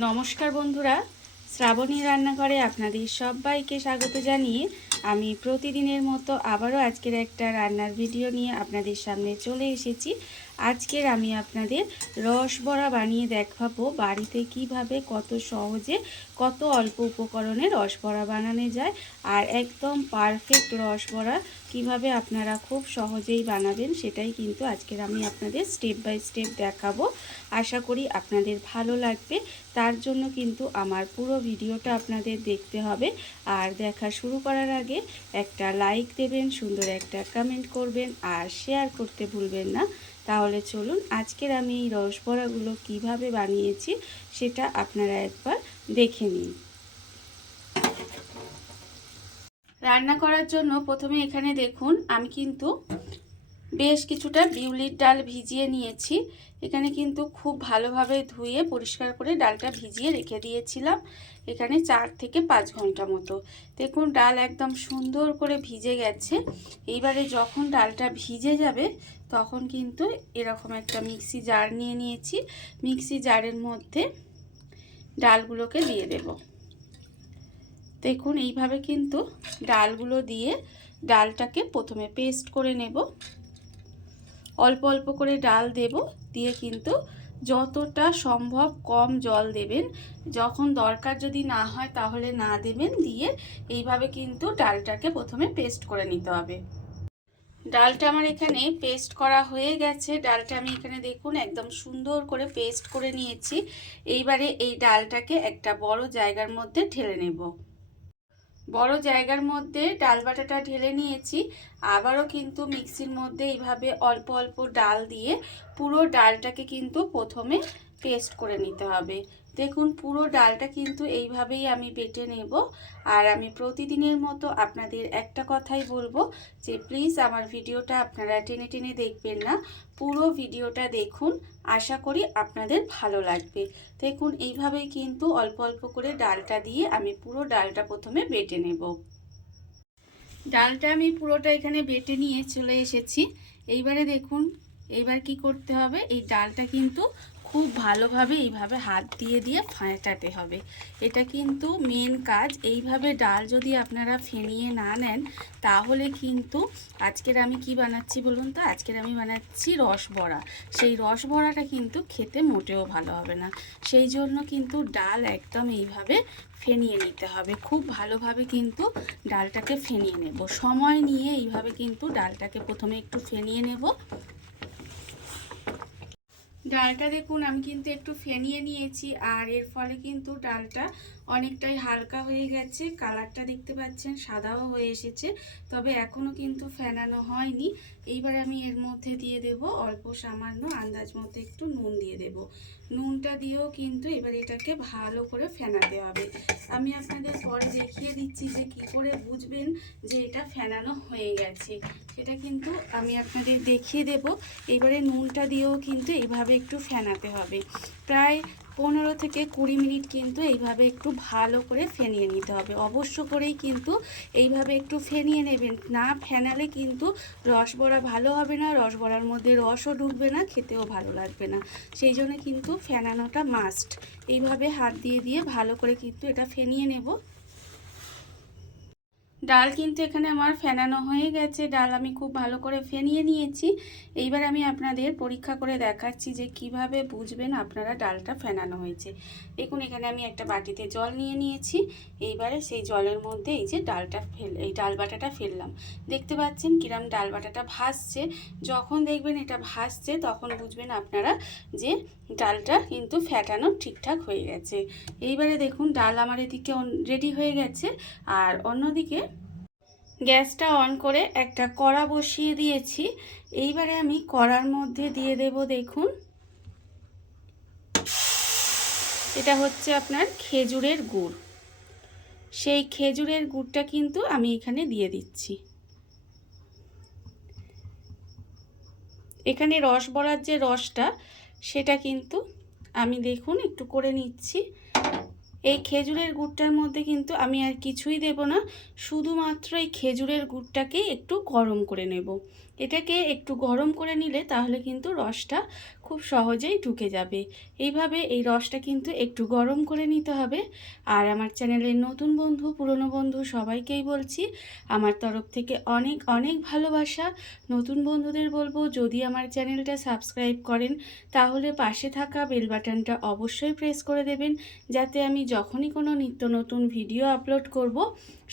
নমস্কার বন্ধুরা, শ্রাবণী রান্নাঘরে আপনাদের সবাইকে স্বাগত জানিয়ে আমি প্রতিদিনের মতো আবারও আজকের একটা রান্নার ভিডিও নিয়ে আপনাদের সামনে চলে এসেছি। আজকের আমি আপনাদের রসবড়া বানিয়ে দেখাবো বাড়িতে কিভাবে কত সহজে কত অল্প উপকরণে রসবড়া বানানো যায়, আর একদম পারফেক্ট রসবড়া কিভাবে আপনারা খুব সহজেই বানাবেন সেটাই কিন্তু আজকের আমি আপনাদের স্টেপ বাই স্টেপ দেখাবো। আশা করি আপনাদের ভালো লাগবে। তার জন্য কিন্তু আমার পুরো ভিডিওটা আপনাদের দেখতে হবে। আর দেখা শুরু করার আগে একটা লাইক দেবেন, সুন্দর একটা কমেন্ট করবেন আর শেয়ার করতে ভুলবেন না। তাহলে চলুন আজকের আমি এই রসবড়াগুলো কিভাবে বানিয়েছি সেটা আপনারা একবার দেখে নিন। রান্না করার জন্য প্রথমে এখানে দেখুন আমি কিন্তু বেশ কিছুটা বিউলির ডাল ভিজিয়ে নিয়েছি। এখানে কিন্তু খুব ভালোভাবে ধুয়ে পরিষ্কার করে ডালটা ভিজিয়ে রেখে দিয়েছিলাম এখানে 4 থেকে 5 ঘন্টা মতো। দেখুন ডাল একদম সুন্দর করে ভিজে গেছে। এইবারে যখন ডালটা ভিজে যাবে তখন কিন্তু এরকম একটা মিক্সি জার নিয়ে নিয়েছি। মিক্সি জারের মধ্যে ডালগুলোকে দিয়ে দেব। দেখুন এইভাবে কিন্তু ডালগুলো দিয়ে ডালটাকে প্রথমে পেস্ট করে নেব। অল্প অল্প করে ডাল দেব, দিয়ে কিন্তু যতটা সম্ভব কম জল দেবেন। যখন দরকার যদি না হয় তাহলে না দেবেন। দিয়ে এইভাবে কিন্তু ডালটাকে প্রথমে পেস্ট করে নিতে হবে। ডালটা আমার এখানে পেস্ট করা হয়ে গেছে। ডালটা আমি এখানে দেখুন একদম সুন্দর করে পেস্ট করে নিয়েছি। এইবারে এই ডালটাকে একটা বড় জায়গার মধ্যে ঢেলে নেব। বড় জায়গার মধ্যে ডাল বাটাটা ঢেলে নিয়েছি। আবারও কিন্তু মিক্সির মধ্যে এইভাবে অল্প অল্প ডাল দিয়ে পুরো ডালটাকে কিন্তু প্রথমে পেস্ট করে নিতে হবে। দেখুন পুরো ডালটা কিন্তু এইভাবেই আমি বেটে নেব। আর আমি প্রতিদিনের মতো আপনাদের একটা কথাই বলবো যে প্লিজ আমার ভিডিওটা আপনারা টেনে টেনে দেখবেন না, পুরো ভিডিওটা দেখুন। আশা করি আপনাদের ভালো লাগবে। দেখুন এইভাবেই কিন্তু অল্প অল্প করে ডালটা দিয়ে আমি পুরো ডালটা প্রথমে বেটে নেব। ডালটা আমি পুরোটা এখানে বেটে নিয়ে চলে এসেছি। এইবারে দেখুন এইবার কি করতে হবে, এই ডালটা কিন্তু খুব ভালোভাবে এইভাবে হাত দিয়ে দিয়ে ফাটাতে হবে। এটা কিন্তু মেন কাজ। এইভাবে ডাল যদি আপনারা ফেনিয়ে না নেন তাহলে কিন্তু আজকের আমি কি বানাচ্ছি বলুন তো, আজকের আমি বানাচ্ছি রসবড়া। সেই রসবড়াটা কিন্তু খেতে মোটেও ভালো হবে না। সেই জন্য কিন্তু ডাল একদম এইভাবে ফেনিয়ে নিতে হবে। খুব ভালোভাবে কিন্তু ডালটাকে ফেনিয়ে নেব। সময় নিয়ে এইভাবে কিন্তু ডালটাকে প্রথমে একটু ফেনিয়ে নেব। ডালটা দেখুন আমি কিন্তু একটু ফেনিয়ে নিয়েছি, আর এর ফলে কিন্তু ডালটা অনেকটাই হালকা হয়ে গেছে। কালারটা দেখতে পাচ্ছেন সাদাও হয়ে এসেছে, তবে এখনও কিন্তু ফেনানো হয়নি। এইবার আমি এর মধ্যে দিয়ে দেব অল্প সামান্য আন্দাজ মতো একটু নুন দিয়ে দেব। নুনটা দিয়েও কিন্তু এবার এটাকে ভালো করে ফেনাতে হবে। আমি আপনাদের পরে দেখিয়ে দিচ্ছি যে কি করে বুঝবেন যে এটা ফেনানো হয়ে গেছে, সেটা কিন্তু আমি আপনাদের দেখিয়ে দেব। এবারে নুনটা দিয়েও কিন্তু এইভাবে একটু ফেনাতে হবে। প্রায় 15 থেকে 20 মিনিট কিন্তু এইভাবে একটু ভালো করে ফেনিয়ে নিতে হবে। অবশ্য করেই কিন্তু এইভাবে একটু ফেনিয়ে নেবেন, না ফেনালে কিন্তু রসবড়া ভালো হবে না, রসবড়ার মধ্যে রসও ঢুকবে না, খেতেও ভালো লাগবে না। সেই জন্য কিন্তু ফেনানোটা মাস্ট। এইভাবে হাত দিয়ে দিয়ে ভালো করে কিন্তু এটা ফেনিয়ে নেব। ডাল কিন্তু এখানে আমার ফেনানো হয়ে গেছে। ডাল আমি খুব ভালো করে ফেনিয়ে নিয়েছি। এইবার আমি আপনাদের পরীক্ষা করে দেখাচ্ছি যে কিভাবে বুঝবেন আপনারা ডালটা ফেনানো হয়েছে। দেখুন এখানে আমি একটা বাটিতে জল নিয়ে নিয়েছি। এইবারে সেই জলের মধ্যে এই যে এই ডাল বাটাটা ফেললাম। দেখতে পাচ্ছেন কিরম ডাল বাটাটা ভাসছে। যখন দেখবেন এটা ভাসছে তখন বুঝবেন আপনারা যে ডালটা কিন্তু ফেটানো ঠিকঠাক হয়ে গেছে। এইবারে দেখুন ডাল আমার এদিকে রেডি হয়ে গেছে, আর অন্যদিকে গ্যাসটা অন করে একটা কড়া বসিয়ে দিয়েছি। এইবারে আমি কড়ার মধ্যে দিয়ে দেব, দেখুন এটা হচ্ছে আপনার খেজুরের গুড়। সেই খেজুরের গুড়টা কিন্তু আমি এখানে দিয়ে দিচ্ছি। এখানে রসবড়ার যে রসটা সেটা কিন্তু আমি দেখুন একটু করে নিচ্ছি। এই খেজুরের গুড়টার মধ্যে কিন্তু আমি আর কিছুই দেব না, শুধুমাত্র এই খেজুরের গুড়টাকেই একটু গরম করে নেব। এটাকে একটু গরম করে নিলে তাহলে কিন্তু রসটা খুব সহজেই ঢুকে যাবে। এইভাবে এই রসটা কিন্তু একটু গরম করে নিতে হবে। আর আমার চ্যানেলের নতুন বন্ধু পুরনো বন্ধু সবাইকেই বলছি আমার তরফ থেকে অনেক অনেক ভালোবাসা। নতুন বন্ধুদের বলবো যদি আমার চ্যানেলটা সাবস্ক্রাইব করেন তাহলে পাশে থাকা বেল বাটনটা অবশ্যই প্রেস করে দেবেন, যাতে আমি যখনই কোনো নিত্য নতুন ভিডিও আপলোড করব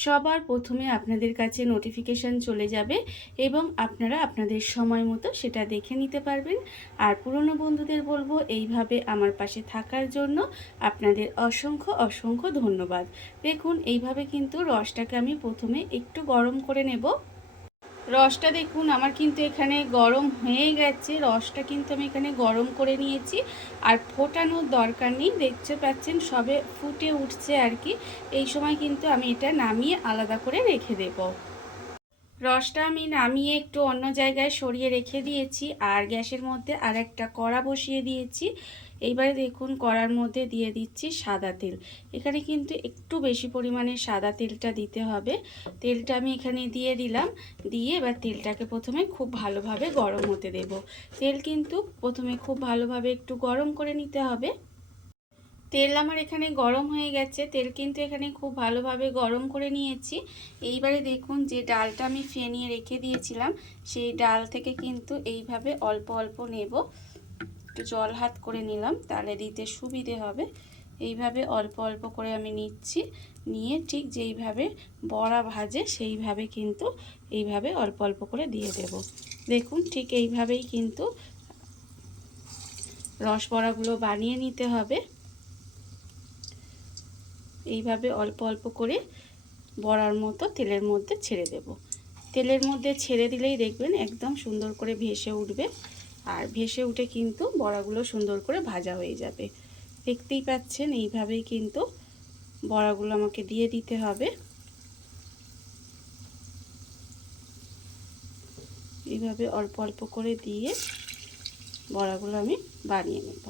সবার প্রথমে আপনাদের কাছে নোটিফিকেশান চলে যাবে এবং আপনারা আপনাদের সময় মতো সেটা দেখে নিতে পারবেন। আর পুরনো বন্ধুদের বলবো এইভাবে আমার পাশে থাকার জন্য আপনাদের অসংখ্য অসংখ্য ধন্যবাদ। দেখুন এইভাবে কিন্তু রসটাকে আমি প্রথমে একটু গরম করে নেব। রসটা দেখুন আমার কিন্তু এখানে গরম হয়ে গেছে। রসটা কিন্তু আমি এখানে গরম করে নিয়েছি, আর ফোটানোর দরকার নেই। দেখতে পাচ্ছেন সবে ফুটে উঠছে আর কি। এই সময় কিন্তু আমি এটা নামিয়ে আলাদা করে রেখে দেব। রসটা আমি নামিয়ে একটু অন্য জায়গায় সরিয়ে রেখে দিয়েছি, আর গ্যাসের মধ্যে আর একটা কড়া বসিয়ে দিয়েছি। এইবারে দেখুন কড়ার মধ্যে দিয়ে দিচ্ছি সাদা তেল। এখানে কিন্তু একটু বেশি পরিমাণে সাদা তেলটা দিতে হবে। তেলটা আমি এখানে দিয়ে দিলাম, দিয়ে এবার তেলটাকে প্রথমে খুব ভালোভাবে গরম হতে দেব। তেল কিন্তু প্রথমে খুব ভালোভাবে একটু গরম করে নিতে হবে। তেল আমার এখানে গরম হয়ে গেছে, তেল কিন্তু এখানে খুব ভালোভাবে গরম করে নিয়েছি। এইবারে দেখুন যে ডালটা আমি ফেনিয়ে রেখে দিয়েছিলাম সেই ডাল থেকে কিন্তু এইভাবে অল্প অল্প নেব। একটু জল হাত করে নিলাম তাহলে দিতে সুবিধে হবে। এইভাবে অল্প অল্প করে আমি নিচ্ছি, নিয়ে ঠিক যেইভাবে বড়া ভাজে সেইভাবে কিন্তু এইভাবে অল্প অল্প করে দিয়ে দেব। দেখুন ঠিক এইভাবেই কিন্তু রস বড়াগুলো বানিয়ে নিতে হবে। এইভাবে অল্প অল্প করে বড়ার মতো তেলের মধ্যে ছেড়ে দেব। তেলের মধ্যে ছেড়ে দিলেই দেখবেন একদম সুন্দর করে ভেসে উঠবে, আর ভেসে উঠে কিন্তু বড়াগুলো সুন্দর করে ভাজা হয়ে যাবে। দেখতেই পাচ্ছেন এইভাবেই কিন্তু বড়াগুলো আমাকে দিয়ে দিতে হবে। এইভাবে অল্প অল্প করে দিয়ে বড়াগুলো আমি বানিয়ে নেব।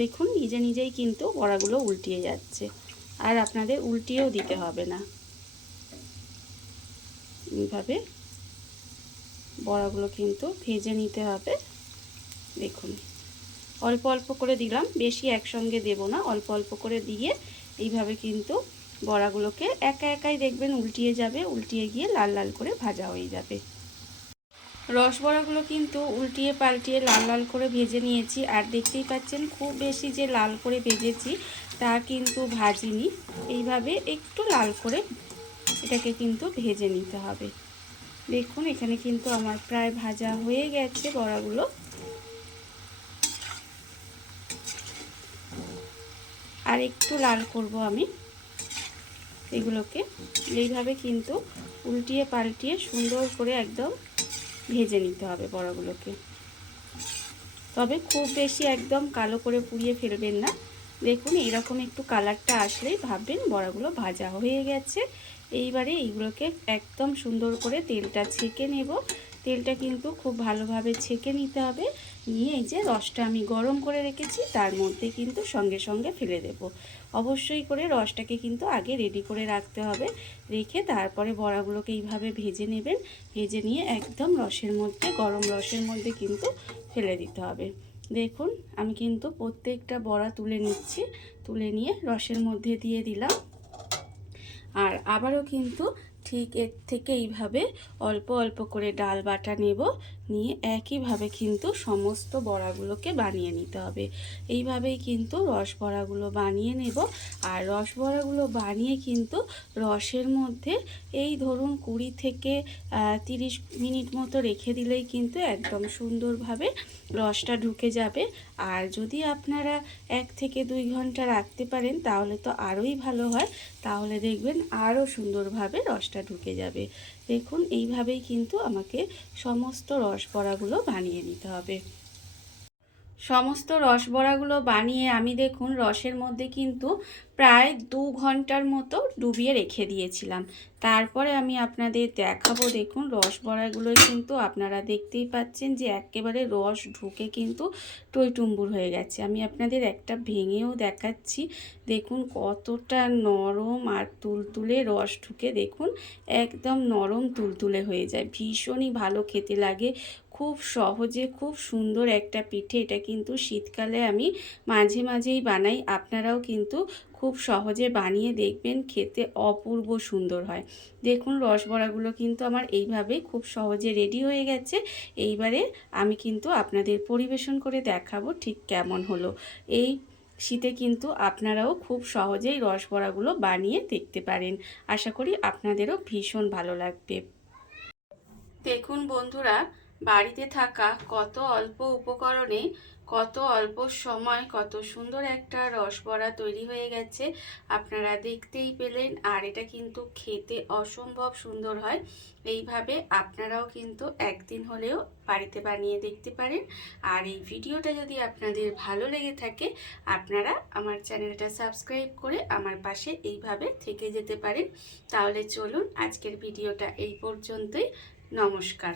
দেখুন নিজে নিজেই কিন্তু বড়াগুলো উল্টিয়ে যাচ্ছে, আর আপনাদের উল্টিয়েও দিতে হবে না। এইভাবে বড়াগুলো কিন্তু ভেজে নিতে হবে। দেখুন অল্প অল্প করে দিলাম, বেশি একসঙ্গে দেব না, অল্প অল্প করে দিয়ে এইভাবে কিন্তু বড়াগুলোকে একা একাই দেখবেন উল্টিয়ে যাবে, উল্টিয়ে গিয়ে লাল লাল করে ভাজা হয়ে যাবে। রস বড়াগুলো কিন্তু উল্টিয়ে পাল্টিয়ে লাল লাল করে ভেজে নিয়েছি, আর দেখতেই পাচ্ছেন খুব বেশি যে লাল করে ভেজেছি তা কিন্তু ভাজিনি। এইভাবে একটু লাল করে এটাকে কিন্তু ভেজে নিতে হবে। দেখুন এখানে কিন্তু আমার প্রায় ভাজা হয়ে গেছে বড়াগুলো। আর একটু লাল করব আমি এগুলোকে। এইভাবে কিন্তু উল্টিয়ে পাল্টিয়ে সুন্দর করে একদম ভেজে নিতে হবে বড়াগুলোকে। তবে খুব বেশি একদম কালো করে পুড়িয়ে ফেলবেন না। দেখুন এইরকম একটু কালারটা আসলেই ভাববেন বড়াগুলো ভাজা হয়ে গেছে। এইবারে এইগুলোকে একদম সুন্দর করে তেলটা ছেঁকে নেব। তেলটা কিন্তু খুব ভালোভাবে ছেঁকে নিতে হবে। নিয়ে এই যে রসটা আমি গরম করে রেখেছি তার মধ্যে কিন্তু সঙ্গে সঙ্গে ফেলে দেব। অবশ্যই করে রসটাকে কিন্তু আগে রেডি করে রাখতে হবে, রেখে তারপরে বড়াগুলোকে এইভাবে ভেজে নেবেন। ভেজে নিয়ে একদম রসের মধ্যে, গরম রসের মধ্যে কিন্তু ফেলে দিতে হবে। দেখুন আমি কিন্তু প্রত্যেকটা বড়া তুলে নিচ্ছি, তুলে নিয়ে রসের মধ্যে দিয়ে দিলাম। আর আবারও কিন্তু ঠিক এর থেকে এইভাবে অল্প অল্প করে ডাল বাটা নেব, নিয়ে একইভাবে কিন্তু সমস্ত বড়াগুলোকে বানিয়ে নিতে হবে। এইভাবেই কিন্তু রস বড়াগুলো বানিয়ে নেব। আর রস বড়াগুলো বানিয়ে কিন্তু রসের মধ্যে এই ধরুন 20 থেকে 30 মিনিট মতো রেখে দিলেই কিন্তু একদম সুন্দরভাবে রসটা ঢুকে যাবে। আর যদি আপনারা 1 থেকে 2 ঘন্টা রাখতে পারেন তাহলে তো আরোই ভালো হয়, তাহলে দেখবেন আরও সুন্দরভাবে রসটা ঢুকে যাবে। দেখুন এইভাবেই কিন্তু আমাকে সমস্ত রস বড়াগুলো বানিয়ে নিতে হবে। সমস্ত রসবড়াগুলো বানিয়ে আমি দেখুন রসের মধ্যে কিন্তু প্রায় 2 ঘন্টার মতো ডুবিয়ে রেখে দিয়েছিলাম। তারপরে আমি আপনাদের দেখাবো, দেখুন রসবড়াগুলোই কিন্তু আপনারা দেখতেই পাচ্ছেন যে একেবারে রস ঢুকে কিন্তু টইটুম্বুর হয়ে গেছে। আমি আপনাদের একটা ভেঙেও দেখাচ্ছি, দেখুন কতটা নরম আর তুলতুলে রস ঢুকে, দেখুন একদম নরম তুলতুলে হয়ে যায়, ভীষণই ভালো খেতে লাগে। খুব সহজে খুব সুন্দর একটা পিঠে, এটা কিন্তু শীতকালে আমি মাঝে মাঝেই বানাই, আপনারাও কিন্তু খুব সহজে বানিয়ে দেখবেন, খেতে অপূর্ব সুন্দর হয়। দেখুন রসবড়াগুলো কিন্তু আমার এইভাবেই খুব সহজে রেডি হয়ে গেছে। এইবারে আমি কিন্তু আপনাদের পরিবেশন করে দেখাবো ঠিক কেমন হলো। এই শীতে কিন্তু আপনারাও খুব সহজেই রসবড়াগুলো বানিয়ে দেখতে পারেন। আশা করি আপনাদেরও ভীষণ ভালো লাগবে। দেখুন বন্ধুরা, বাড়িতে থাকা কত অল্প উপকরণে কত অল্প সময় কত সুন্দর একটা রসবড়া তৈরি হয়ে গেছে, আপনারা দেখতেই পেলেন। আর এটা কিন্তু খেতে অসম্ভব সুন্দর হয়। এইভাবে আপনারাও কিন্তু একদিন হলেও বাড়িতে বানিয়ে দেখতে পারেন। আর এই ভিডিওটা যদি আপনাদের ভালো লেগে থাকে, আপনারা আমার চ্যানেলটা সাবস্ক্রাইব করে আমার পাশে এইভাবে থেকে যেতে পারেন। তাহলে চলুন আজকের ভিডিওটা এই পর্যন্তই। নমস্কার।